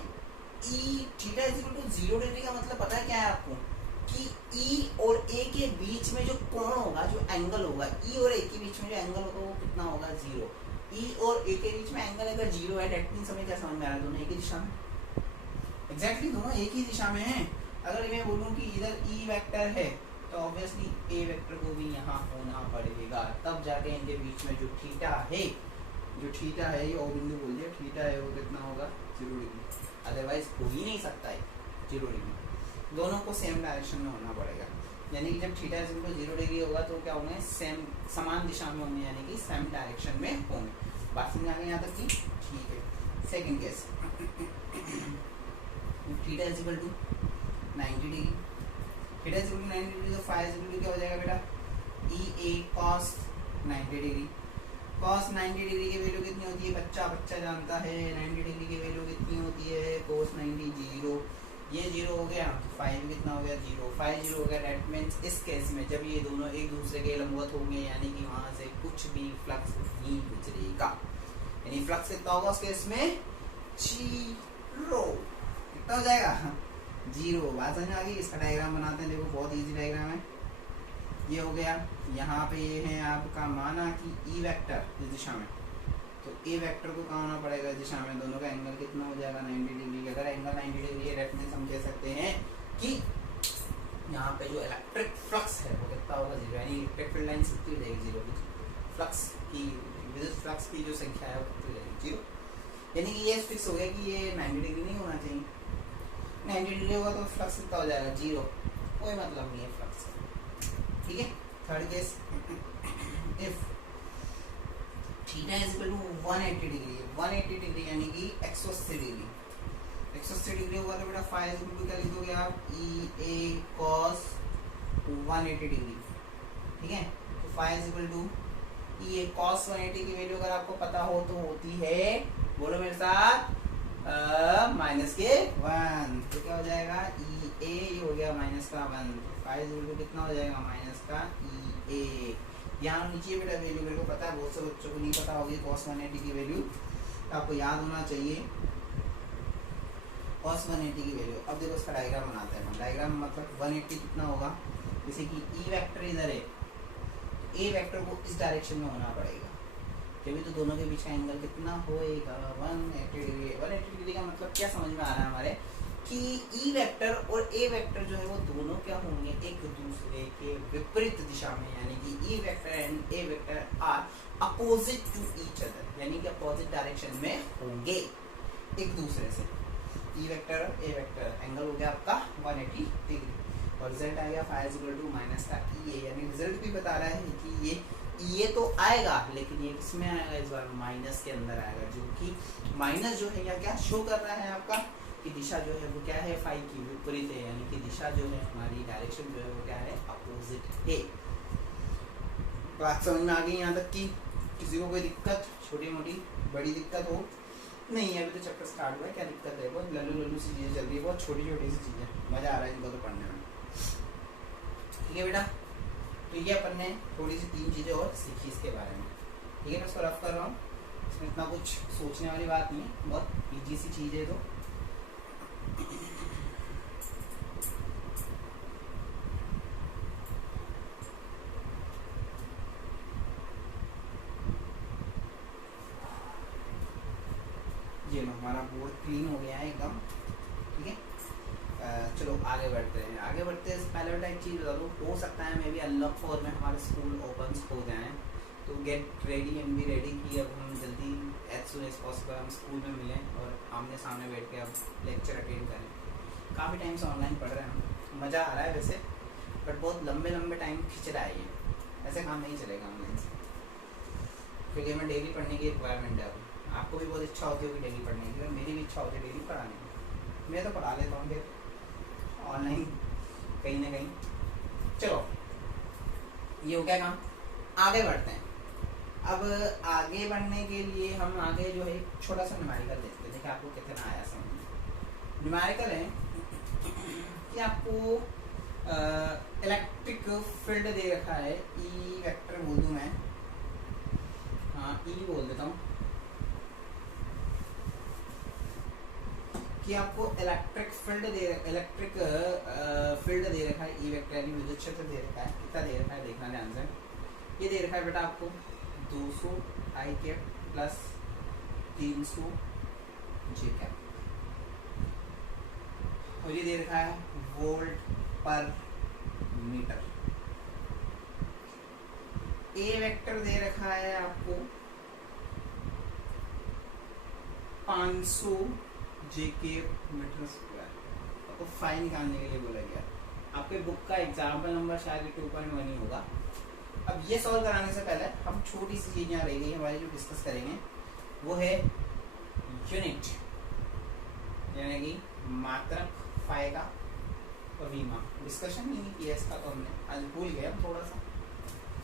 E theta is equal to 0 degree का मतलब पता है क्या है आपको, कि ई और ए के बीच में जो कोण होगा, जो एंगल होगा, ई और ए के बीच में जो एंगल होगा वो कितना होगा, 0। ई और ए के बीच में एंगल अगर 0 है, डेट मींस हमें क्या समझ में आ रहा है, दोनों एक ही दिशा में। एग्जैक्टली दोनों एक ही दिशा में हैं। अगर मैं बोलूं कि इधर ई वेक्टर है तो ऑब्वियसली ए वेक्टर को भी यहाँ होना पड़ेगा, तब जाके इनके बीच में जो थीटा है, ये ओ बिंदु बोल दिया, थीटा है वो कितना होगा, 0 डिग्री। अदरवाइज हो ही नहीं सकता है 0 डिग्री। दोनों को सेम डायरेक्शन में होना पड़ेगा, यानी कि जब theta is equal to 0 degree होगा तो क्या होंगे, सेम समान दिशा में होंगे, यानी कि सेम डायरेक्शन में होंगे। बात समझ आ गई यहाँ तक की। ठीक है, second case, theta is equal to 90 degree. Theta is equal to 90 degree तो फाई इज इक्वल टू क्या हो जाएगा बेटा, E A cos 90 degree. Cos 90 degree की वैल्यू कितनी होती है, बच्चा जानता है। 90 डिग्री की वैल्यू कितनी होती है, कोस 90 0। ये 0 हो गया तो फाई भी कितना हो गया, 0। फाई 0 हो गया, डेट मीन्स इस केस में जब ये दोनों एक दूसरे के लंबवत होंगे, यानी कि वहां से कुछ भी फ्लक्स नहीं गुजरेगा। यानी फ्लक्स कितना होगा उस केस में, 0। कितना हो जाएगा, 0। बात समझ में आ गई। इसका डायग्राम बनाते हैं, देखो बहुत इजी डायग्राम है। ये हो गया, यहाँ पे ये है आपका, माना कि ई वेक्टर इस दिशा में, तो ए वेक्टर को कहाँ होना पड़ेगा, इस दिशा में। दोनों का एंगल कितना हो जाएगा, 90 डिग्री। अगर एंगल 90 डिग्री है, डेट मींस हम कह सकते हैं कि यहाँ पे जो इलेक्ट्रिक फ्लक्स है वो कितना होगा, 0। यानी इलेक्ट्रिक फील्ड लाइन कितनी हो जाएगी, 0 की। फ्लक्स की विद्युत फ्लक्स की जो संख्या है वो कितनी हो जाएगी, 0। यानी कि ये फिक्स हो गया कि ये 90 डिग्री नहीं होना चाहिए। 90 डिग्री होगा तो फ्लक्स कितना हो जाएगा, 0। कोई मतलब नहीं है फ्लक्स। ठीक है, third case, if theta is equal to 180 degree. 180 degree यानी कि 180 डिग्री। 180 डिग्री होगा तो बेटा फाई इज इक्वल टू क्या लिखोगे आप, ई ए कॉस 180 डिग्री। ठीक है, तो phi is equal to E A cos 180 की वैल्यू अगर आपको पता हो तो होती है, बोलो मेरे साथ, माइनस के 1। तो क्या हो जाएगा, ई ए हो गया माइनस का 1। फाई इज इक्वल टू कितना हो जाएगा, माइनस का ई ए। यहाँ नीचे बेटा वैल्यू मेरे को पता है, बहुत से बच्चों को नहीं पता होगी cos 180 की वैल्यू, तो आपको याद होना चाहिए cos 180 की वैल्यू। अब देखो इसका डायग्राम बनाते हैं। डायग्राम मतलब 180 कितना होगा, जैसे कि ई वेक्टर इधर है, ए वेक्टर को इस डायरेक्शन में होना पड़ेगा, तभी तो दोनों के बीच का एंगल कितना होएगा, 180 डिग्री। 180 डिग्री का मतलब क्या समझ में आ रहा है हमारे, कि ई वेक्टर और ए वेक्टर जो है वो दोनों क्या होंगे, एक दूसरे के विपरीत दिशा में। यानी कि E vector and A vector are opposite to each other, यानी कि अपोजिट डायरेक्शन में होंगे एक दूसरे से। E vector A vector, angle हो गया आपका 180 डिग्री, और रिजल्ट आ गया phi is equal to minus का ई ए, यानी रिजल्ट भी बता रहा है कि ये तो आएगा, लेकिन ये किसमें आएगा इस बार, माइनस के अंदर आएगा, जो कि माइनस जो है या क्या शो कर रहा है आपका कि दिशा जो है वो क्या है, फाई की विपरीत है, यानी कि दिशा जो है हमारी डायरेक्शन जो है वो क्या है, अपोजिट है। बात समझ में आ गई यहाँ तक कि किसी को कोई दिक्कत, छोटी मोटी बड़ी दिक्कत हो नहीं, अभी तो चैप्टर स्टार्ट हुआ है, क्या दिक्कत है, बहुत लल्लू लल्लू सी चीज़ें चल रही है, बहुत छोटी छोटी सी चीज़ें, मज़ा आ रहा है इनको तो पढ़ने में। ठीक है बेटा, तो ये अपन ने थोड़ी सी 3 चीज़ें और सीखी इसके बारे में। ठीक है, मैं इसको रफ कर रहा हूँ, इसमें इतना कुछ सोचने वाली बात नहीं है, बहुत ईजी सी चीज़ है। तो ये लो हमारा बोर्ड क्लीन हो गया है एकदम। ठीक है, चलो आगे बढ़ते हैं। आगे बढ़ते हैं पहले बेटा एक चीज़ बता दूँ, हो सकता है मे बी अनलॉक 4 में हमारे स्कूल ओपन हो जाएँ, तो get ready and be ready कि अब हम जल्दी एज सुन एज पॉसिबल हम स्कूल में मिलें और आमने सामने बैठ के अब लेक्चर अटेंड करें। काफ़ी टाइम से ऑनलाइन पढ़ रहे हैं हम, मज़ा आ रहा है वैसे, बट बहुत लंबे लंबे टाइम खिंच रहा है ये, ऐसे काम नहीं चलेगा ऑनलाइन से, क्योंकि हमें डेली पढ़ने की रिक्वायरमेंट है। अब आपको भी बहुत इच्छा होती होगी डेली पढ़ने की, मेरी भी इच्छा होती है डेली पढ़ाने की, मैं तो पढ़ा लेता हूँ फिर ऑनलाइन कहीं ना कहीं। चलो ये हो गया काम, आगे बढ़ते हैं। अब आगे बढ़ने के लिए हम आगे जो है छोटा सा न्यूमेरिकल देखते हैं, देखिए आपको कितना आया समझ। न्यूमेरिकल है कि आपको इलेक्ट्रिक फील्ड दे रखा है, ई वेक्टर बोल दूँ मैं, हाँ ई बोल देता हूँ, कि आपको इलेक्ट्रिक फील्ड दे रखा है, ई वेक्टर यानी विद्युत क्षेत्र दे रखा है। कितना दे रखा है देखना ध्यान से, ये दे रखा है बेटा आपको 200 I cap plus 300 J cap, और ये दे रखा है वोल्ट पर मीटर। ए वेक्टर दे रखा है आपको 500 जेके मीटर स्क्वायर, आपको फाई निकालने के लिए बोला गया। आपके बुक का एग्जाम्पल नंबर शायद 2.1 ही होगा। अब ये सॉल्व कराने से पहले हम छोटी सी चीज यहाँ रह गई हमारी जो डिस्कस करेंगे वो है यूनिट, यानी कि मात्रक फाई का और वीमा। डिस्कशन नहीं किया इसका तो हमने, आज भूल गए हम थोड़ा सा।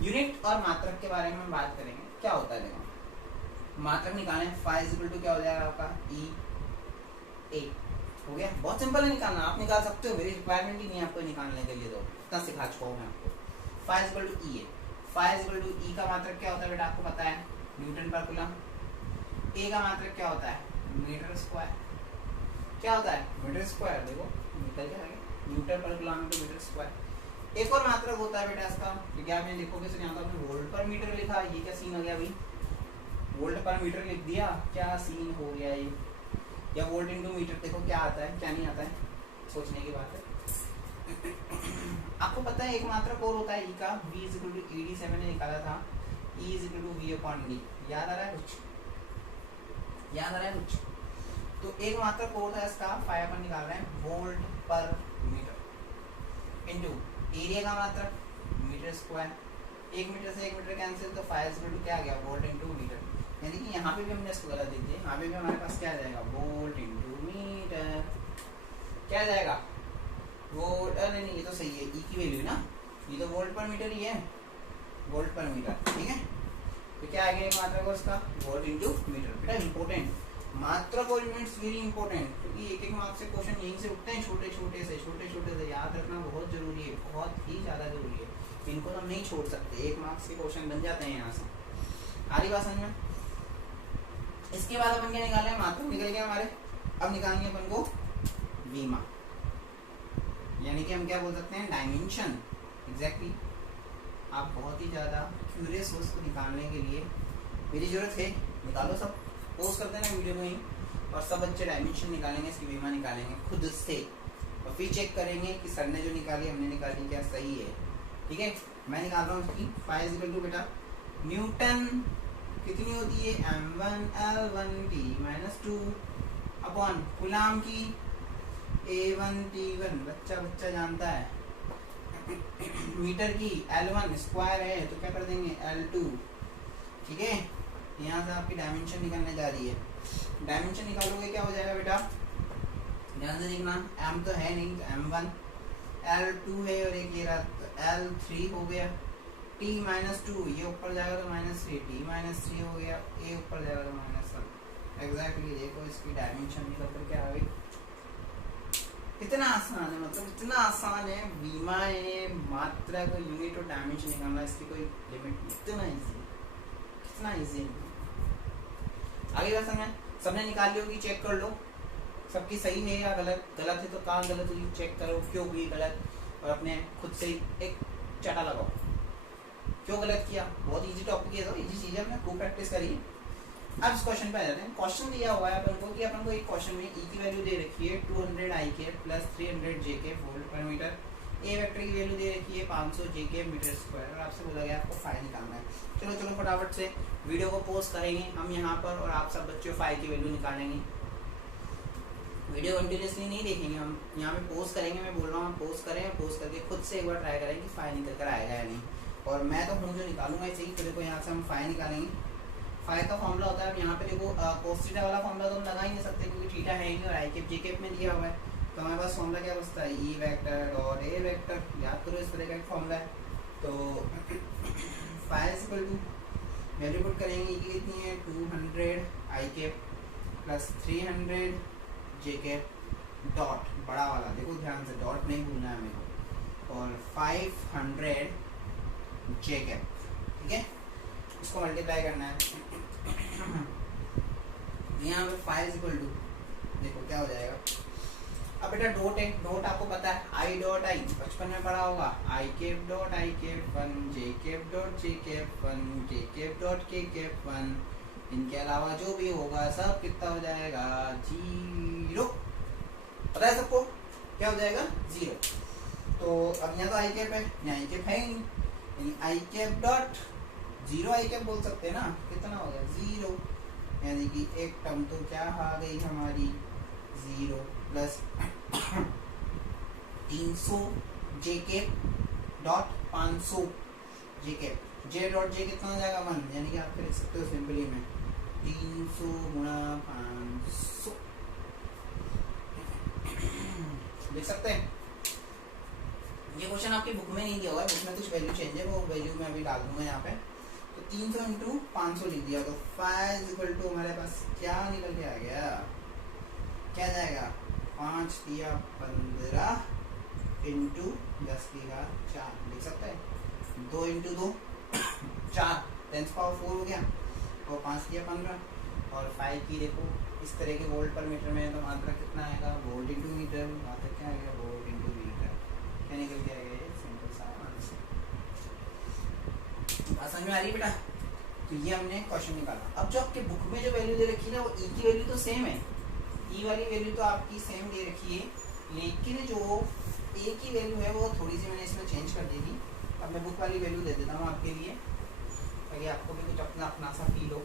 यूनिट और मात्रक के बारे में हम बात करेंगे, क्या होता है देखो, मात्रक निकालें, फाई इज इक्वल टू क्या हो जाएगा आपका ई ए, हो गया, बहुत सिंपल है निकालना, आप निकाल सकते हो, मेरी रिक्वायरमेंट ही नहीं है आपको निकालने के लिए, तो इतना सिखा चुका हूँ मैं आपको। Phi is equal to E A, phi is equal to E का मात्रक क्या होता है बेटा आपको पता है, न्यूटन पर कूलम। ए का मात्रक क्या होता है, मीटर स्क्वायर, क्या होता है मीटर स्क्वायर, देखो निकल के आगे, न्यूटन पर कूलम इनटू मीटर स्क्वायर। एक और मात्रक होता है बेटा इसका, विज्ञान में लिखोगे तो यहाँ तो वोल्ट पर मीटर लिखा, ये क्या सीन हो गया भाई, वोल्ट पर मीटर लिख दिया, क्या सीन हो गया ये, या वोल्ट इंटू मीटर, देखो क्या आता है क्या नहीं आता है, सोचने की बात है। आपको पता है एक मात्रक और होता है ई का, v is equal to E d से मैंने निकाला था, e is equal to v upon d, याद आ रहा है कुछ, याद आ रहा है कुछ, तो एक मात्रक और होता है इसका, फाई अपन निकाल रहे हैं वोल्ट पर मीटर इंटू एरिया का मात्रक मीटर स्क्वायर, 1 मीटर से 1 मीटर कैंसिल, तो फाई इज इक्वल टू क्या आ गया वोल्ट इंटू मीटर, यानी कि यहाँ पे भी हमने इसको गलत लिख दिया, यहाँ पे भी हमारे पास क्या आ जाएगा वोल्ट इंटू मीटर, क्या आ जाएगा वोल्ट, अरे नहीं ये तो सही है, ई की वैल्यू ना, ये तो वोल्ट पर मीटर ही है, वोल्ट पर मीटर, ठीक है। तो क्या आ गया एक मात्रक उसका वोल्ट इंटू मीटर। बेटा इंपॉर्टेंट मात्रक और यूनिट्स वेरी इंपॉर्टेंट, क्योंकि एक मार्क्स से क्वेश्चन यहीं से उठते हैं, छोटे छोटे से याद रखना बहुत जरूरी है, बहुत ही ज़्यादा जरूरी है, इनको तो हम नहीं छोड़ सकते, 1 मार्क्स के क्वेश्चन बन जाते हैं यहाँ से। आ रही बात समझ में। इसके बाद अपन क्या निकाले, मात्रक निकल गए हमारे, अब निकालेंगे अपन को वीमा, यानी कि हम क्या बोल सकते हैं डायमेंशन। एग्जैक्टली आप बहुत ही ज़्यादा क्यूरियस हो उसको निकालने के लिए, मेरी ज़रूरत है, निकालो सब, पोस्ट कर देना वीडियो में ही, और सब बच्चे डायमेंशन निकालेंगे, इसकी वीमा निकालेंगे खुद से, और फिर चेक करेंगे कि सर ने जो निकाली हमने निकाली क्या सही है। ठीक है, मैं निकाल रहा हूँ इसकी, फाई इज इक्वल टू बेटा न्यूटन कितनी होती है m1l1t माइनस 2 अपॉन गुलाम की a1t1, बच्चा बच्चा जानता है मीटर की L1 स्क्वायर है तो क्या कर देंगे L2। ठीक है, यहाँ से आपकी डायमेंशन निकलने जा रही है। डायमेंशन निकालोगे क्या हो जाएगा बेटा, ध्यान से देखना, m तो है नहीं तो m1, L2 है और एक ये रहा तो L3 हो गया, t माइनस 2 ये ऊपर जाएगा तो माइनस 3, t माइनस 3 हो गया, a ऊपर जाएगा तो माइनस 1। एग्जैक्टली देखो इसकी डायमेंशन निकल कर क्या आ गई। कितना आसान है, मतलब इतना आसान है, विमाएं मात्रा को यूनिट और डायमेंशन निकालना, इसकी कोई लिमिट नहीं, इतना इजी, कितना इजी है। आगे बात समझ, सबने निकाल ली होगी, चेक कर लो सबकी सही है या गलत। गलत है तो कहाँ गलत हुई चेक करो, क्यों हुई गलत, और अपने खुद से एक चाटा लगाओ क्यों गलत किया। बहुत इजी टॉपिक है, तो इजी चीज़ है, हमने खूब प्रैक्टिस करी। अब इस क्वेश्चन पे आ जाते हैं। क्वेश्चन दिया हुआ है अपन को कि अपन को एक क्वेश्चन में ई की वैल्यू दे रखी है 200 IK प्लस 300 JK वोल्ट पर मीटर, ए वेक्टर की वैल्यू दे रखी है 500 JK मीटर स्क्वायर, और आपसे बोला गया आपको फाई निकालना है। चलो चलो फटाफट से वीडियो को पोस्ट करेंगे हम यहाँ पर, और आप सब बच्चों फाई की वैल्यू निकालेंगे। वीडियो कंटिन्यूसली नहीं देखेंगे, हम यहाँ पे पोस्ट करेंगे, मैं बोल रहा हूँ पोस्ट करें, पोस्ट करके खुद से एक बार ट्राई करें कि फाई निकल कर आएगा या नहीं। और मैं तो हूँ जो निकालूंगा इसे ही, तो देखो यहाँ से हम फाई निकालेंगे। फाई का फॉर्मूला होता है, अब यहाँ पे देखो कोस थीटा वाला फॉर्मूला तो हम लगा ही नहीं सकते क्योंकि थीटा है ही नहीं, और आई कैप जे कैप में दिया हुआ है, तो हमारे पास फॉर्मूला क्या बचता है, ई वेक्टर और ए वेक्टर, याद करो इस तरह का एक फॉर्मूला है। तो phi equal to value put करेंगे कि कितनी है 200 I cap plus 300 J cap dot बड़ा वाला, देखो ध्यान से डॉट नहीं भूलना है मेरे को, और 500 जे कैप। ठीक है, इसको मल्टीप्लाई करना है। यहाँ पे 5 इक्वल टू देखो क्या हो जाएगा। अब बेटा डॉट है, डॉट आपको पता है आई डॉट आई, बचपन में पढ़ा होगा, I cap dot I cap 1, J cap dot J cap 1, J cap dot K cap 1, इनके अलावा जो भी होगा सब कितना हो जाएगा 0। पता है सबको क्या हो जाएगा 0। तो अब यहाँ तो आई कैप है, यहाँ आई कैप है ही नहीं, आई कैप डॉट 0 आई कैप बोल सकते हैं ना, कितना हो गया 0, यानी कि एक टर्म तो क्या आ गई हमारी 0 प्लस 300 जे कैप डॉट 500 जे कैप, जे डॉट जे कितना हो जाएगा 1, यानी कि आप लिख सकते हो सिंपली में 300 गुणा 500 लिख सकते हैं। ये क्वेश्चन आपकी बुक में नहीं दिया हुआ है, बुक में कुछ वैल्यू चेंज है, वो वैल्यू मैं अभी डाल दूंगा यहाँ पे। तो 300 इंटू 500 लिख दिया, तो 5 इक्वल टू हमारे पास क्या निकल के आ गया, क्या जाएगा 5 दिया 15 इंटू 10 दिया 4, लिख सकते हैं 2 इंटू 2 4, 10 पावर 4 हो गया, और 5 दिया 15, और 5 की देखो इस तरह के वोल्ट पर मीटर में, तो मात्रा कितना आएगा वोल्ट इंटू मीटर, मात्रा क्या आएगा वोल्ट इंटू मीटर, क्या निकल के आएगा ये सिंपल सा आंसर। बात समझ में आ रही बेटा। तो ये हमने क्वेश्चन निकाला। अब जो आपके बुक में जो वैल्यू दे रखी है ना, वो ई की वैल्यू तो सेम है, ई वाली वैल्यू तो आपकी सेम दे रखी है, लेकिन जो ए की वैल्यू है वो थोड़ी सी मैंने इसमें चेंज कर दी थी। अब मैं बुक वाली वैल्यू दे देता हूँ आपके लिए, ताकि आपको भी कुछ अपना अपना सा फील हो।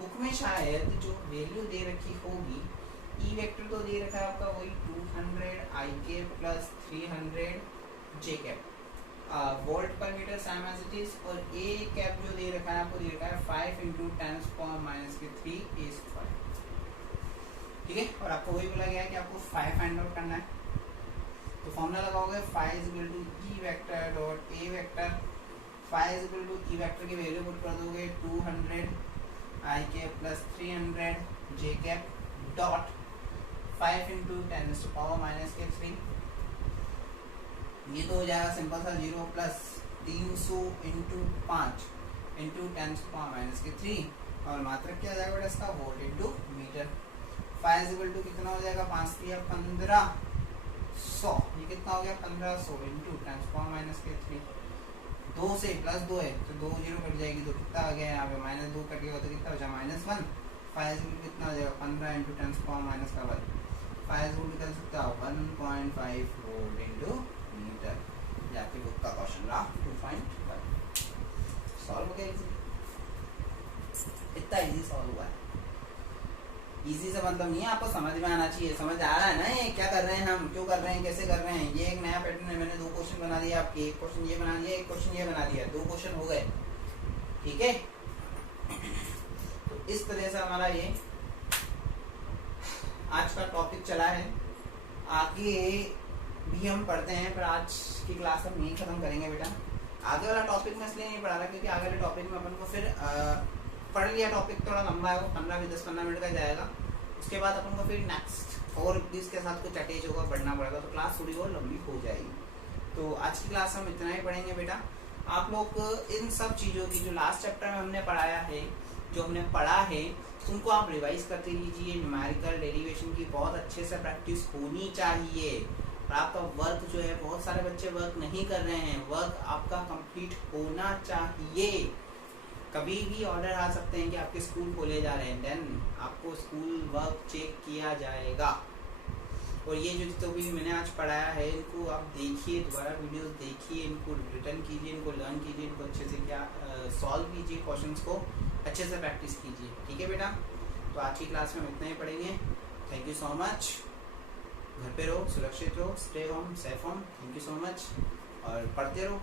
बुक में शायद जो वैल्यू दे रखी होगी, ई वेक्टर तो दे रखा है आपका वही 200 I cap plus 300 J cap, volt पर metre same as it is, और ए कैप जो दे रखा है आपको दे रखा है 5 इंटू 10⁻³ ए स्क्वायर। ठीक है, और आपको वही बोला गया है कि आपको 5 फाइंड आउट करना है। तो फॉर्मूला लगाओगे 5 equal to E vector dot A vector, 5 equal to E vector की वैल्यू पुट कर दोगे 200 I cap plus 300 J cap dot 5 into 10⁻³ ये तो हो जाएगा सिंपल सा 0 प्लस 300 इंटू 5 इंटू 10⁻³ और मात्रक क्या हो जाएगा बेटा इसका volt into metre. 5 equal to कितना हो जाएगा 5 दिया 1500, ये कितना हो गया 1500 इंटू 10⁻³ 2 से प्लस 2 है तो 2 0 कट जाएगी, तो कितना आ गया यहाँ पे -2 कट गया तो कितना हो जाएगा -1। 5 इक्वल कितना हो जाएगा 15 इंटू 10⁻⁻⁴, 5 वोल्ट निकल सकता है 1.5 वोल्ट इंटू मीटर। ये आपकी बुक का क्वेश्चन रहा 2.1। सॉल्व हो गया इजी, इतना इजी सॉल्व हुआ है। इजी से मतलब नहीं है, आपको समझ में आना चाहिए, समझ आ रहा है ना ये क्या कर रहे हैं हम, क्यों कर रहे हैं, कैसे कर रहे हैं। ये एक नया पैटर्न है, मैंने 2 क्वेश्चन बना दिया आपके, एक क्वेश्चन ये बना दिया, एक क्वेश्चन ये बना दिया, 2 क्वेश्चन हो गए, ठीक है। तो इस तरह से हमारा ये आज का टॉपिक चला है। आगे भी हम पढ़ते हैं, पर आज की क्लास हम यहीं खत्म करेंगे बेटा। आगे वाला टॉपिक में इसलिए नहीं पढ़ा रहा क्योंकि आगे वाले टॉपिक में अपन को फिर पढ़ लिया, टॉपिक थोड़ा लंबा है, वो 10-15 मिनट का जाएगा। उसके बाद अपन को फिर नेक्स्ट और इसके साथ कुछ अटैच होगा, पढ़ना पड़ेगा, तो क्लास थोड़ी और लंबी हो जाएगी। तो आज की क्लास हम इतना ही पढ़ेंगे बेटा। आप लोग इन सब चीज़ों की जो लास्ट चैप्टर में हमने पढ़ाया है, जो हमने पढ़ा है, उनको आप रिवाइज करते लीजिए। न्यूमेरिकल डेरिवेशन की बहुत अच्छे से प्रैक्टिस होनी चाहिए। और आपका वर्क जो है, बहुत सारे बच्चे वर्क नहीं कर रहे हैं, वर्क आपका कंप्लीट होना चाहिए। कभी भी ऑर्डर आ सकते हैं कि आपके स्कूल खोले जा रहे हैं, देन आपको स्कूल वर्क चेक किया जाएगा। और ये जो भी मैंने आज पढ़ाया है, इनको आप देखिए, दोबारा वीडियोस देखिए, इनको रिटर्न कीजिए, इनको लर्न कीजिए, इनको अच्छे से क्या सॉल्व कीजिए, क्वेश्चंस को अच्छे से प्रैक्टिस कीजिए, ठीक है बेटा। तो आज की क्लास में हम इतना ही पढ़ेंगे। Thank you so much. घर पे रहो, सुरक्षित रहो, stay home, safe home. Thank you so much और पढ़ते रहो।